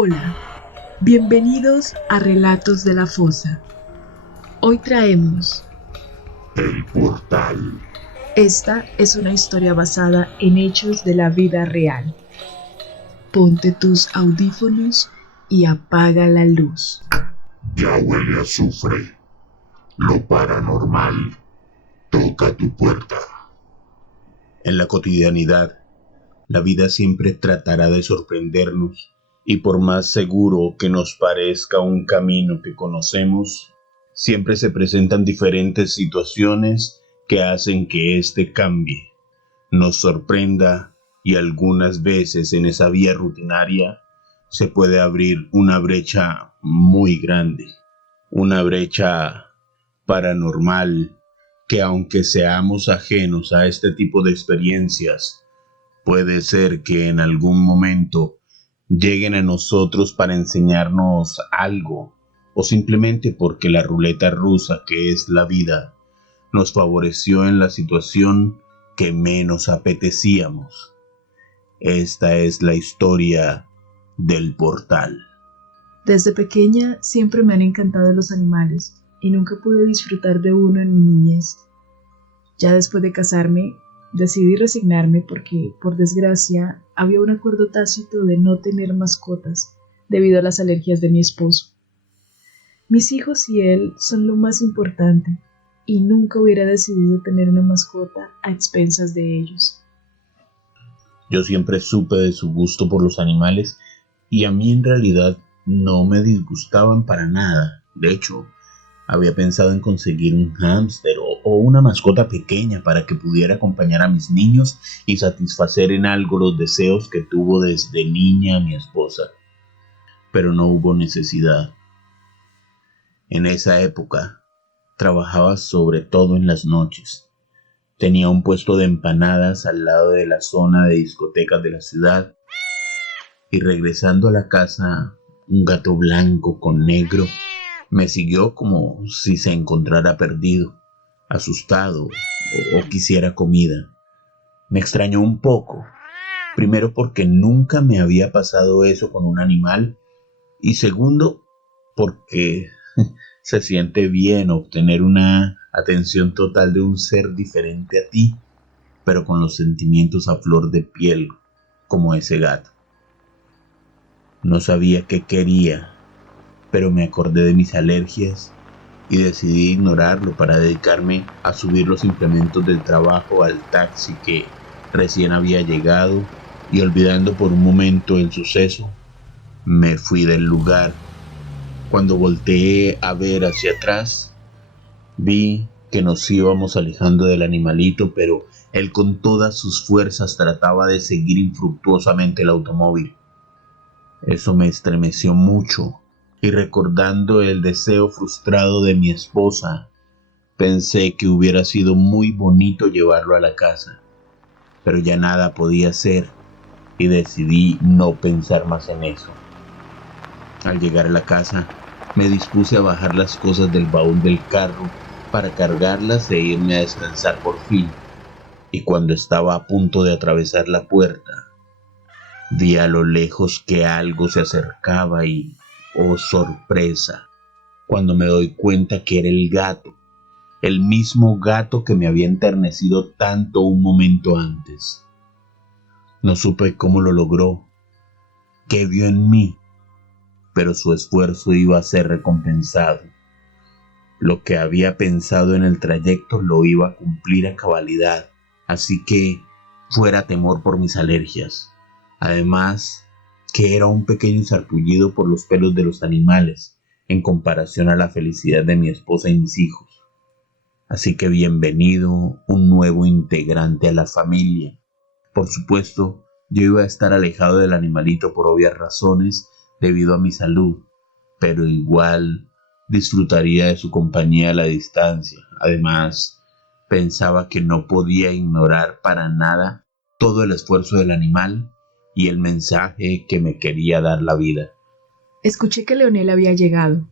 Hola, bienvenidos a Relatos de la Fosa. Hoy traemos El Portal. Esta es una historia basada en hechos de la vida real. Ponte tus audífonos y apaga la luz. Ya huele a azufre. Lo paranormal toca tu puerta. En la cotidianidad, la vida siempre tratará de sorprendernos, y por más seguro que nos parezca un camino que conocemos, siempre se presentan diferentes situaciones que hacen que éste cambie, nos sorprenda, y algunas veces en esa vía rutinaria se puede abrir una brecha muy grande, una brecha paranormal que, aunque seamos ajenos a este tipo de experiencias, puede ser que en algún momento lleguen a nosotros para enseñarnos algo, o simplemente porque la ruleta rusa que es la vida nos favoreció en la situación que menos apetecíamos. Esta es la historia del portal. Desde pequeña siempre me han encantado los animales y nunca pude disfrutar de uno en mi niñez. Ya después de casarme, decidí resignarme porque, por desgracia, había un acuerdo tácito de no tener mascotas debido a las alergias de mi esposo. Mis hijos y él son lo más importante y nunca hubiera decidido tener una mascota a expensas de ellos. Yo siempre supe de su gusto por los animales y a mí en realidad no me disgustaban para nada. De hecho, había pensado en conseguir un hámster o una mascota pequeña para que pudiera acompañar a mis niños y satisfacer en algo los deseos que tuvo desde niña mi esposa. Pero no hubo necesidad. En esa época, trabajaba sobre todo en las noches. Tenía un puesto de empanadas al lado de la zona de discotecas de la ciudad. Y regresando a la casa, un gato blanco con negro me siguió como si se encontrara perdido, asustado o quisiera comida. Me extrañó un poco, primero porque nunca me había pasado eso con un animal y segundo porque se siente bien obtener una atención total de un ser diferente a ti, pero con los sentimientos a flor de piel como ese gato. No sabía qué quería, pero me acordé de mis alergias y decidí ignorarlo para dedicarme a subir los implementos del trabajo al taxi que recién había llegado, y olvidando por un momento el suceso, me fui del lugar. Cuando volteé a ver hacia atrás, vi que nos íbamos alejando del animalito, pero él con todas sus fuerzas trataba de seguir infructuosamente el automóvil. Eso me estremeció mucho, y recordando el deseo frustrado de mi esposa, pensé que hubiera sido muy bonito llevarlo a la casa, pero ya nada podía hacer y decidí no pensar más en eso. Al llegar a la casa, me dispuse a bajar las cosas del baúl del carro para cargarlas e irme a descansar por fin, y cuando estaba a punto de atravesar la puerta, vi a lo lejos que algo se acercaba y, oh sorpresa, cuando me doy cuenta que era el gato, el mismo gato que me había enternecido tanto un momento antes. No supe cómo lo logró, qué vio en mí, pero su esfuerzo iba a ser recompensado. Lo que había pensado en el trayecto lo iba a cumplir a cabalidad, así que fuera temor por mis alergias. Además, que era un pequeño sarpullido por los pelos de los animales, en comparación a la felicidad de mi esposa y mis hijos. Así que bienvenido un nuevo integrante a la familia. Por supuesto, yo iba a estar alejado del animalito por obvias razones debido a mi salud, pero igual disfrutaría de su compañía a la distancia. Además, pensaba que no podía ignorar para nada todo el esfuerzo del animal y el mensaje que me quería dar la vida. Escuché que Leonel había llegado.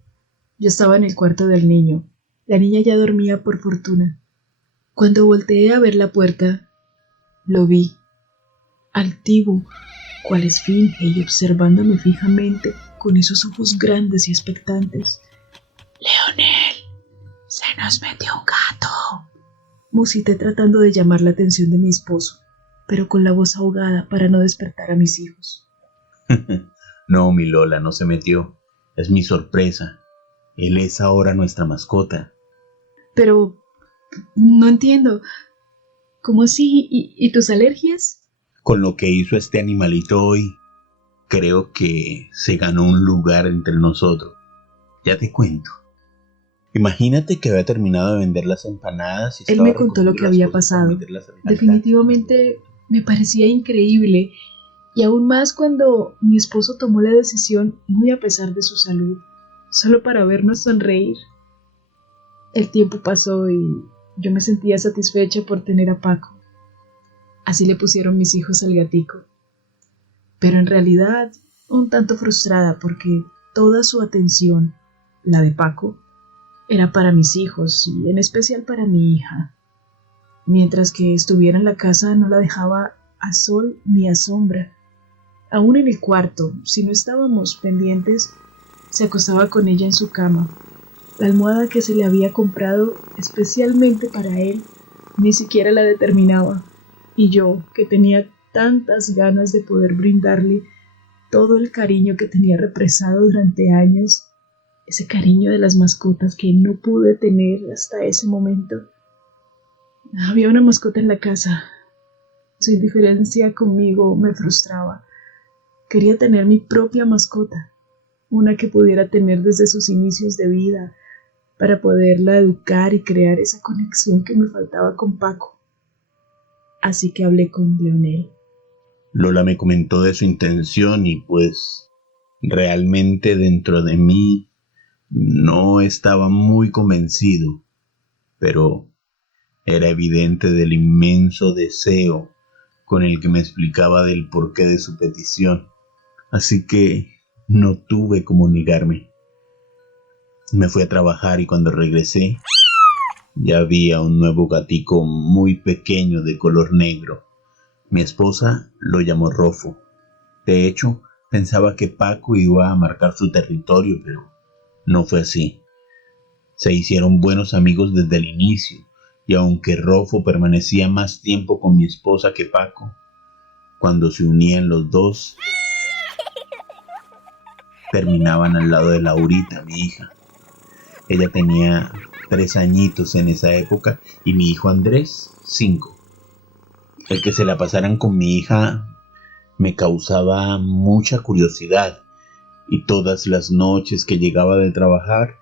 Yo estaba en el cuarto del niño. La niña ya dormía por fortuna. Cuando volteé a ver la puerta, lo vi, altivo, ¿Cuál es fin? Ella observándome fijamente con esos ojos grandes y expectantes. Leonel, se nos metió un gato. Musité tratando de llamar la atención de mi esposo, pero con la voz ahogada para no despertar a mis hijos. No, mi Lola, no se metió. Es mi sorpresa. Él es ahora nuestra mascota. Pero no entiendo. ¿Cómo así? ¿Y tus alergias? Con lo que hizo este animalito hoy, creo que se ganó un lugar entre nosotros. Ya te cuento. Imagínate que había terminado de vender las empanadas y Él me contó lo que había pasado. Definitivamente me parecía increíble, y aún más cuando mi esposo tomó la decisión, muy a pesar de su salud, solo para vernos sonreír. El tiempo pasó y yo me sentía satisfecha por tener a Paco. Así le pusieron mis hijos al gatico. Pero en realidad, un tanto frustrada porque toda su atención, la de Paco, era para mis hijos y en especial para mi hija. Mientras que estuviera en la casa no la dejaba a sol ni a sombra. Aún en el cuarto, si no estábamos pendientes, se acostaba con ella en su cama. La almohada que se le había comprado especialmente para él ni siquiera la determinaba. Y yo, que tenía tantas ganas de poder brindarle todo el cariño que tenía represado durante años, ese cariño de las mascotas que no pude tener hasta ese momento. Había una mascota en la casa. Su indiferencia conmigo me frustraba. Quería tener mi propia mascota, una que pudiera tener desde sus inicios de vida, para poderla educar y crear esa conexión que me faltaba con Paco. Así que hablé con Leonel. Lola me comentó de su intención y pues realmente dentro de mí no estaba muy convencido, pero era evidente del inmenso deseo con el que me explicaba del porqué de su petición, así que no tuve cómo negarme. Me fui a trabajar y cuando regresé ya había un nuevo gatico muy pequeño de color negro. Mi esposa lo llamó Rofo. De hecho, pensaba que Paco iba a marcar su territorio, pero no fue así. Se hicieron buenos amigos desde el inicio, y aunque Rofo permanecía más tiempo con mi esposa que Paco, cuando se unían los dos, terminaban al lado de Laurita, mi hija. Ella tenía 3 añitos en esa época y mi hijo Andrés, 5. El que se la pasaran con mi hija me causaba mucha curiosidad y todas las noches que llegaba de trabajar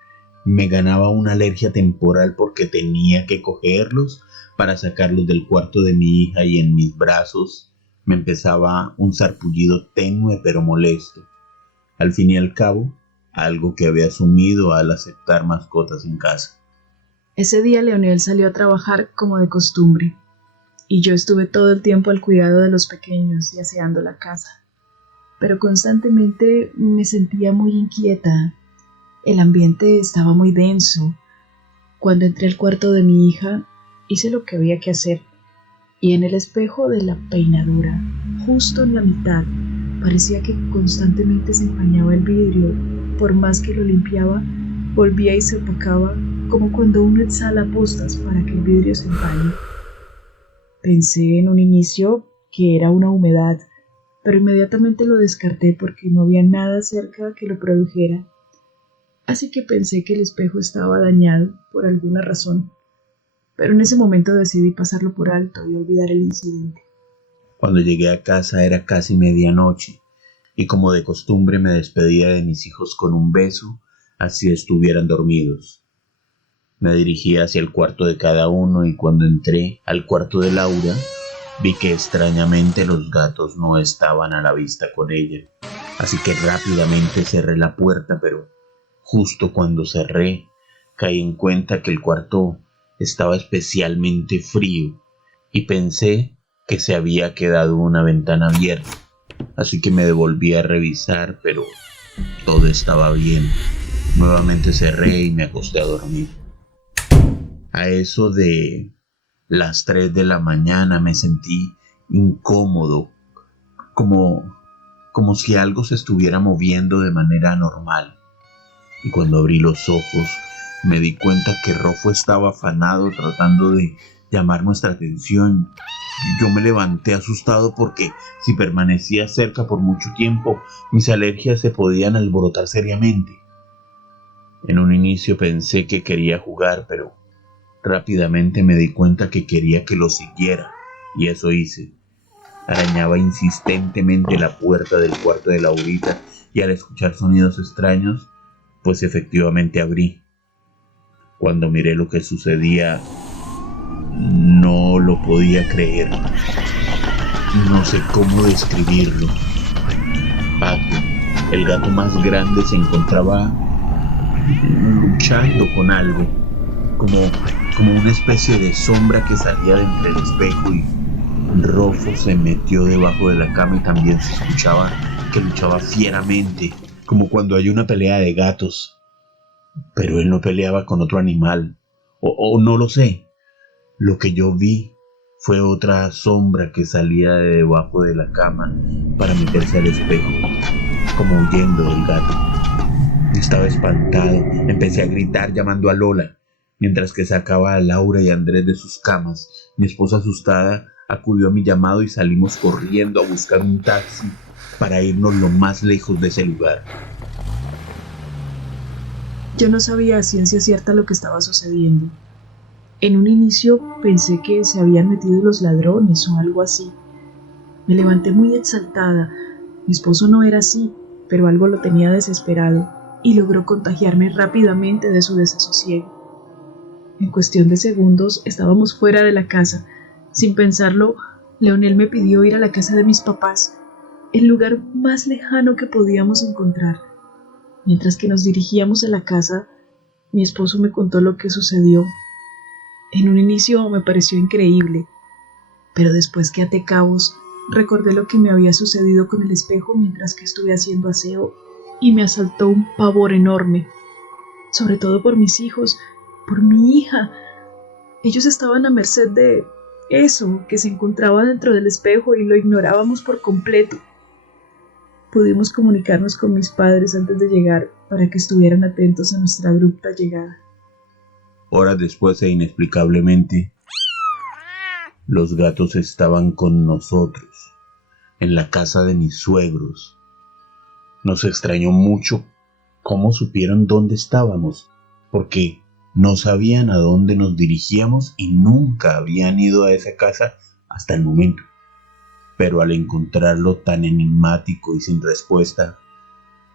me ganaba una alergia temporal porque tenía que cogerlos para sacarlos del cuarto de mi hija y en mis brazos me empezaba un sarpullido tenue pero molesto. Al fin y al cabo, algo que había asumido al aceptar mascotas en casa. Ese día Leonel salió a trabajar como de costumbre, y yo estuve todo el tiempo al cuidado de los pequeños y aseando la casa. Pero constantemente me sentía muy inquieta. El ambiente estaba muy denso. Cuando entré al cuarto de mi hija, hice lo que había que hacer, y en el espejo de la peinadura, justo en la mitad, parecía que constantemente se empañaba el vidrio. Por más que lo limpiaba, volvía y se opacaba, como cuando uno exhala postas para que el vidrio se empañe. Pensé en un inicio que era una humedad, pero inmediatamente lo descarté porque no había nada cerca que lo produjera. Así que pensé que el espejo estaba dañado por alguna razón, pero en ese momento decidí pasarlo por alto y olvidar el incidente. Cuando llegué a casa era casi medianoche y como de costumbre me despedía de mis hijos con un beso, así estuvieran dormidos. Me dirigí hacia el cuarto de cada uno y cuando entré al cuarto de Laura, vi que extrañamente los gatos no estaban a la vista con ella. Así que rápidamente cerré la puerta, pero justo cuando cerré, caí en cuenta que el cuarto estaba especialmente frío y pensé que se había quedado una ventana abierta. Así que me devolví a revisar, pero todo estaba bien. Nuevamente cerré y me acosté a dormir. A eso de las 3 de la mañana me sentí incómodo, como como si algo se estuviera moviendo de manera anormal. Y cuando abrí los ojos, me di cuenta que Rofo estaba afanado tratando de llamar nuestra atención. Yo me levanté asustado porque si permanecía cerca por mucho tiempo, mis alergias se podían alborotar seriamente. En un inicio pensé que quería jugar, pero rápidamente me di cuenta que quería que lo siguiera, y eso hice. Arañaba insistentemente la puerta del cuarto de Laurita y al escuchar sonidos extraños, pues efectivamente abrí. Cuando miré lo que sucedía, no lo podía creer. No sé cómo describirlo. Paco, el gato más grande, se encontraba luchando con algo, como una especie de sombra que salía de entre el espejo, y Rofo se metió debajo de la cama y también se escuchaba que luchaba fieramente, como cuando hay una pelea de gatos. Pero él no peleaba con otro animal, o no lo sé. Lo que yo vi fue otra sombra que salía de debajo de la cama para meterse al espejo, como huyendo del gato. Estaba espantado, empecé a gritar llamando a Lola, mientras que sacaba a Laura y a Andrés de sus camas. Mi esposa, asustada, acudió a mi llamado y salimos corriendo a buscar un taxi para irnos lo más lejos de ese lugar. Yo no sabía a ciencia cierta lo que estaba sucediendo. En un inicio pensé que se habían metido los ladrones o algo así. Me levanté muy exaltada. Mi esposo no era así, pero algo lo tenía desesperado y logró contagiarme rápidamente de su desasosiego. En cuestión de segundos estábamos fuera de la casa. Sin pensarlo, Leonel me pidió ir a la casa de mis papás, el lugar más lejano que podíamos encontrar. Mientras que nos dirigíamos a la casa, mi esposo me contó lo que sucedió. En un inicio me pareció increíble, pero después que até cabos, recordé lo que me había sucedido con el espejo mientras que estuve haciendo aseo y me asaltó un pavor enorme, sobre todo por mis hijos, por mi hija. Ellos estaban a merced de eso que se encontraba dentro del espejo y lo ignorábamos por completo. Pudimos comunicarnos con mis padres antes de llegar para que estuvieran atentos a nuestra abrupta llegada. Horas después e inexplicablemente, los gatos estaban con nosotros, en la casa de mis suegros. Nos extrañó mucho cómo supieron dónde estábamos, porque no sabían a dónde nos dirigíamos y nunca habían ido a esa casa hasta el momento. Pero al encontrarlo tan enigmático y sin respuesta,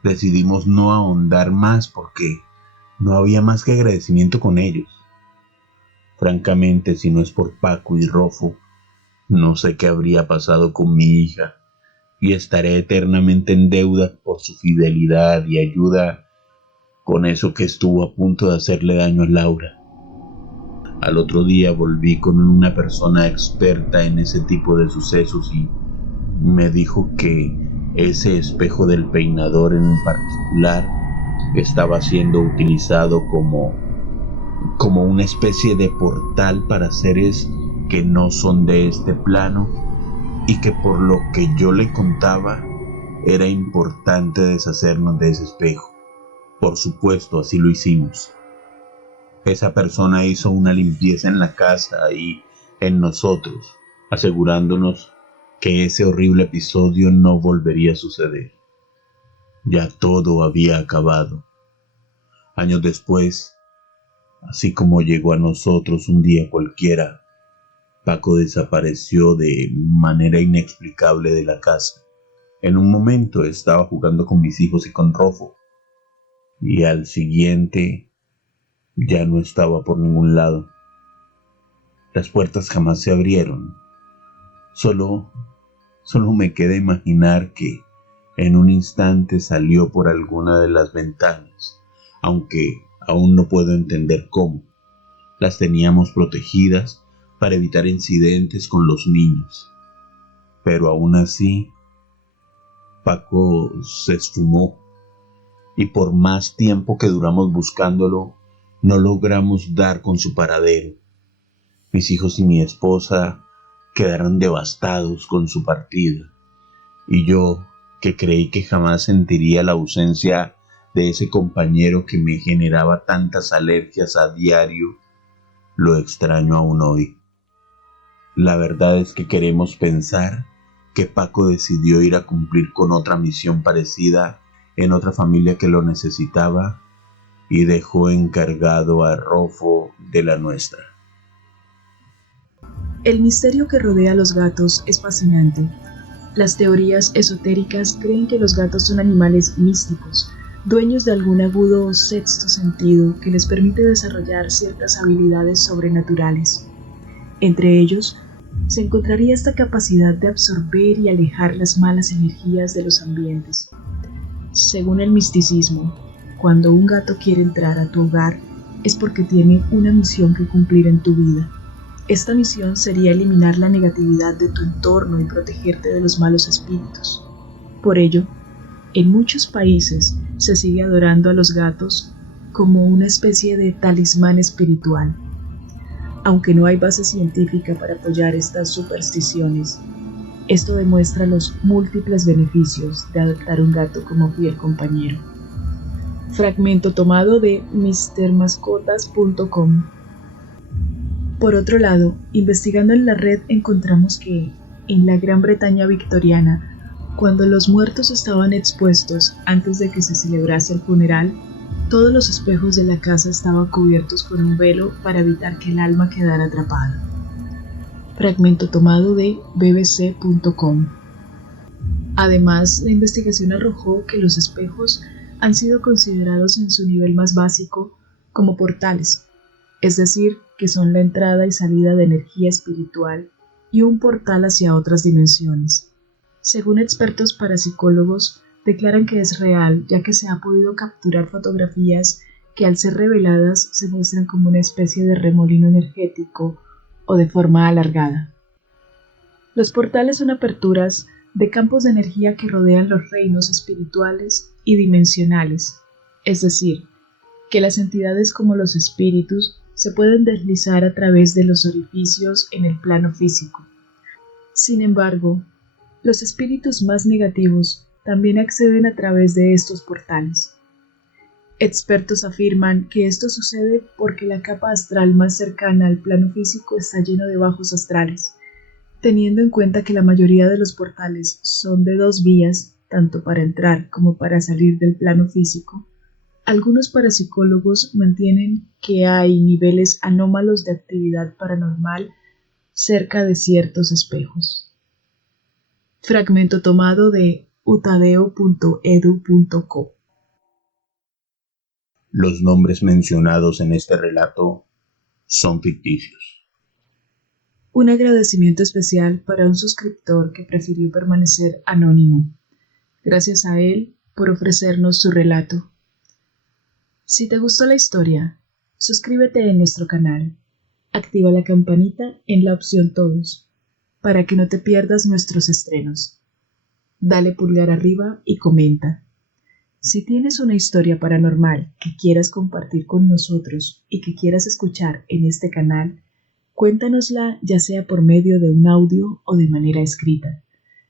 decidimos no ahondar más porque no había más que agradecimiento con ellos. Francamente, si no es por Paco y Rofo, no sé qué habría pasado con mi hija, y estaré eternamente en deuda por su fidelidad y ayuda con eso que estuvo a punto de hacerle daño a Laura. Al otro día volví con una persona experta en ese tipo de sucesos y me dijo que ese espejo del peinador en particular estaba siendo utilizado como una especie de portal para seres que no son de este plano, y que por lo que yo le contaba era importante deshacernos de ese espejo. Por supuesto, así lo hicimos. Esa persona hizo una limpieza en la casa y en nosotros, asegurándonos que ese horrible episodio no volvería a suceder. Ya todo había acabado. Años después, así como llegó a nosotros un día cualquiera, Paco desapareció de manera inexplicable de la casa. En un momento estaba jugando con mis hijos y con Rofo, y al siguiente ya no estaba por ningún lado. Las puertas jamás se abrieron. Solo me queda imaginar que en un instante salió por alguna de las ventanas, aunque aún no puedo entender cómo. Las teníamos protegidas para evitar incidentes con los niños. Pero aún así, Paco se esfumó, y por más tiempo que duramos buscándolo, no logramos dar con su paradero. Mis hijos y mi esposa quedaron devastados con su partida, y yo que creí que jamás sentiría la ausencia de ese compañero que me generaba tantas alergias a diario, lo extraño aún hoy. La verdad es que queremos pensar que Paco decidió ir a cumplir con otra misión parecida en otra familia que lo necesitaba y dejó encargado a Rofo de la nuestra. El misterio que rodea a los gatos es fascinante. Las teorías esotéricas creen que los gatos son animales místicos, dueños de algún agudo sexto sentido que les permite desarrollar ciertas habilidades sobrenaturales. Entre ellos, se encontraría esta capacidad de absorber y alejar las malas energías de los ambientes. Según el misticismo, cuando un gato quiere entrar a tu hogar es porque tiene una misión que cumplir en tu vida. Esta misión sería eliminar la negatividad de tu entorno y protegerte de los malos espíritus. Por ello, en muchos países se sigue adorando a los gatos como una especie de talismán espiritual. Aunque no hay base científica para apoyar estas supersticiones, esto demuestra los múltiples beneficios de adoptar un gato como fiel compañero. Fragmento tomado de mrmascotas.com. Por otro lado, investigando en la red encontramos que, en la Gran Bretaña victoriana, cuando los muertos estaban expuestos antes de que se celebrase el funeral, todos los espejos de la casa estaban cubiertos con un velo para evitar que el alma quedara atrapada. Fragmento tomado de bbc.com. Además, la investigación arrojó que los espejos han sido considerados en su nivel más básico como portales, es decir, que son la entrada y salida de energía espiritual y un portal hacia otras dimensiones. Según expertos parapsicólogos, declaran que es real, ya que se ha podido capturar fotografías que al ser reveladas se muestran como una especie de remolino energético o de forma alargada. Los portales son aperturas de campos de energía que rodean los reinos espirituales y dimensionales, es decir, que las entidades como los espíritus se pueden deslizar a través de los orificios en el plano físico. Sin embargo, los espíritus más negativos también acceden a través de estos portales. Expertos afirman que esto sucede porque la capa astral más cercana al plano físico está lleno de bajos astrales, teniendo en cuenta que la mayoría de los portales son de 2 vías, tanto para entrar como para salir del plano físico. Algunos parapsicólogos mantienen que hay niveles anómalos de actividad paranormal cerca de ciertos espejos. Fragmento tomado de utadeo.edu.co. Los nombres mencionados en este relato son ficticios. Un agradecimiento especial para un suscriptor que prefirió permanecer anónimo. Gracias a él por ofrecernos su relato. Si te gustó la historia, suscríbete en nuestro canal. Activa la campanita en la opción Todos para que no te pierdas nuestros estrenos. Dale pulgar arriba y comenta. Si tienes una historia paranormal que quieras compartir con nosotros y que quieras escuchar en este canal, cuéntanosla ya sea por medio de un audio o de manera escrita,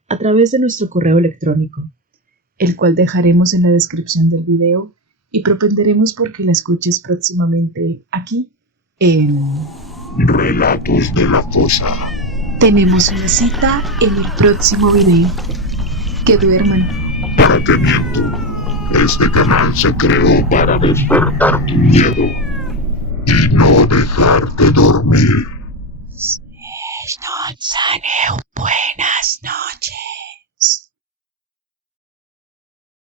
a través de nuestro correo electrónico, el cual dejaremos en la descripción del video y propenderemos porque la escuches próximamente aquí en Relatos de la Fosa. Tenemos una cita en el próximo video. Que duerman. Para que miento, este canal se creó para despertar tu miedo y no dejarte dormir. No, buena.